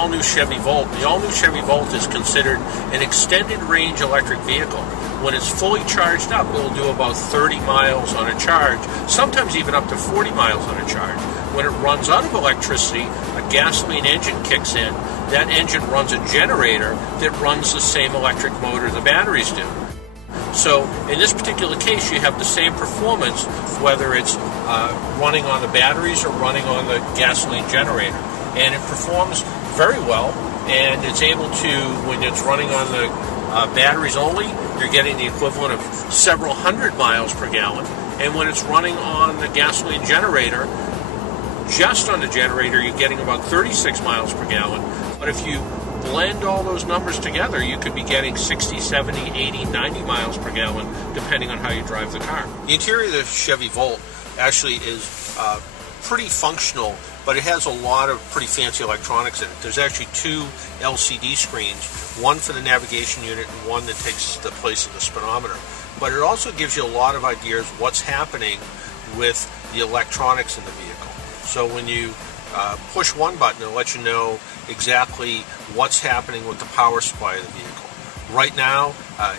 all-new Chevy Volt. The all-new Chevy Volt is considered an extended range electric vehicle. When it's fully charged up, it'll do about 30 miles on a charge, sometimes even up to 40 miles on a charge. When it runs out of electricity, a gasoline engine kicks in. That engine runs a generator that runs the same electric motor the batteries do. So in this particular case, you have the same performance whether it's running on the batteries or running on the gasoline generator. And it performs very well, and it's able to, when it's running on the batteries only, you're getting the equivalent of several hundred miles per gallon. And when it's running on the gasoline generator, just on the generator, you're getting about 36 miles per gallon. But if you blend all those numbers together, you could be getting 60, 70, 80, 90 miles per gallon, depending on how you drive the car. The interior of the Chevy Volt actually is pretty functional, but it has a lot of pretty fancy electronics in it. There's actually two LCD screens, one for the navigation unit and one that takes the place of the speedometer. But it also gives you a lot of ideas what's happening with the electronics in the vehicle. So when you push one button, it'll let you know exactly what's happening with the power supply of the vehicle. Right now,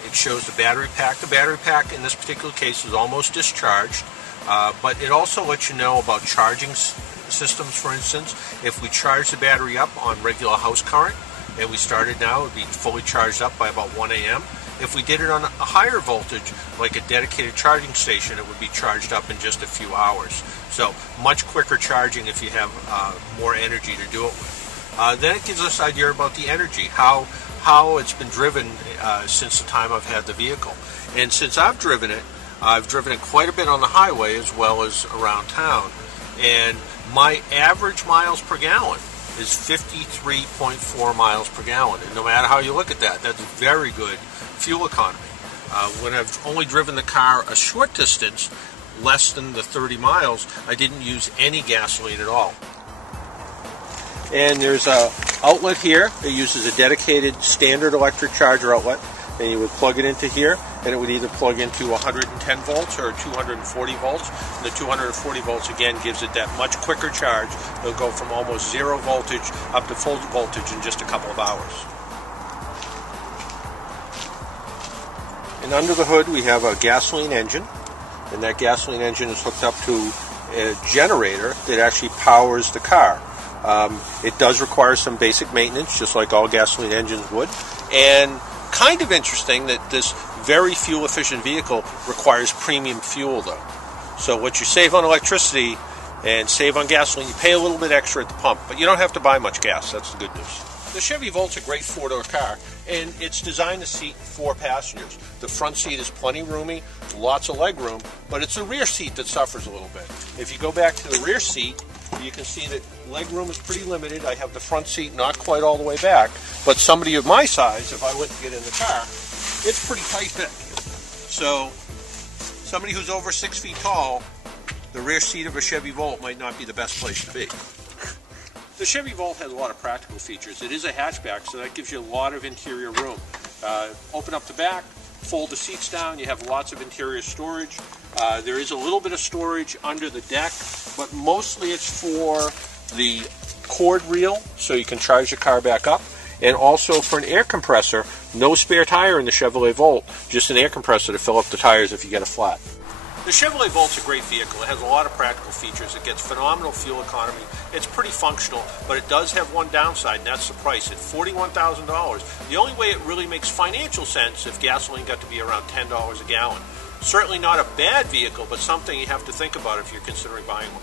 it shows the battery pack. The battery pack in this particular case is almost discharged, but it also lets you know about charging systems. For instance, if we charge the battery up on regular house current, and we started now, it would be fully charged up by about 1 a.m. If we did it on a higher voltage, like a dedicated charging station, it would be charged up in just a few hours. So much quicker charging if you have more energy to do it with. Then it gives us an idea about the energy, how it's been driven since the time I've had the vehicle. And since I've driven it quite a bit on the highway as well as around town. And my average miles per gallon is 53.4 miles per gallon. And no matter how you look at that, that's very good fuel economy. When I've only driven the car a short distance, less than the 30 miles, I didn't use any gasoline at all. And there's an outlet here that uses a dedicated standard electric charger outlet, and you would plug it into here, and it would either plug into 110 volts or 240 volts. And the 240 volts again gives it that much quicker charge. It'll go from almost zero voltage up to full voltage in just a couple of hours. And under the hood we have a gasoline engine, and that gasoline engine is hooked up to a generator that actually powers the car. It does require some basic maintenance, just like all gasoline engines would. And kind of interesting that this very fuel-efficient vehicle requires premium fuel, though. So what you save on electricity and save on gasoline, you pay a little bit extra at the pump, but you don't have to buy much gas. That's the good news. The Chevy Volt's a great four-door car, and it's designed to seat 4 passengers. The front seat is plenty roomy, lots of leg room, but it's the rear seat that suffers a little bit. If you go back to the rear seat, you can see that leg room is pretty limited. I have the front seat not quite all the way back, but somebody of my size, if I went to get in the car, it's pretty tight fit. So somebody who's over 6 feet tall, the rear seat of a Chevy Volt might not be the best place to be. The Chevy Volt has a lot of practical features. It is a hatchback, so that gives you a lot of interior room. Open up the back, fold the seats down, you have lots of interior storage. There is a little bit of storage under the deck, but mostly it's for the cord reel, so you can charge the car back up, and also for an air compressor. No spare tire in the Chevrolet Volt, just an air compressor to fill up the tires if you get a flat. The Chevrolet Volt's a great vehicle. It has a lot of practical features. It gets phenomenal fuel economy. It's pretty functional, but it does have one downside, and that's the price. At $41,000, the only way it really makes financial sense if gasoline got to be around $10 a gallon. Certainly not a bad vehicle, but something you have to think about if you're considering buying one.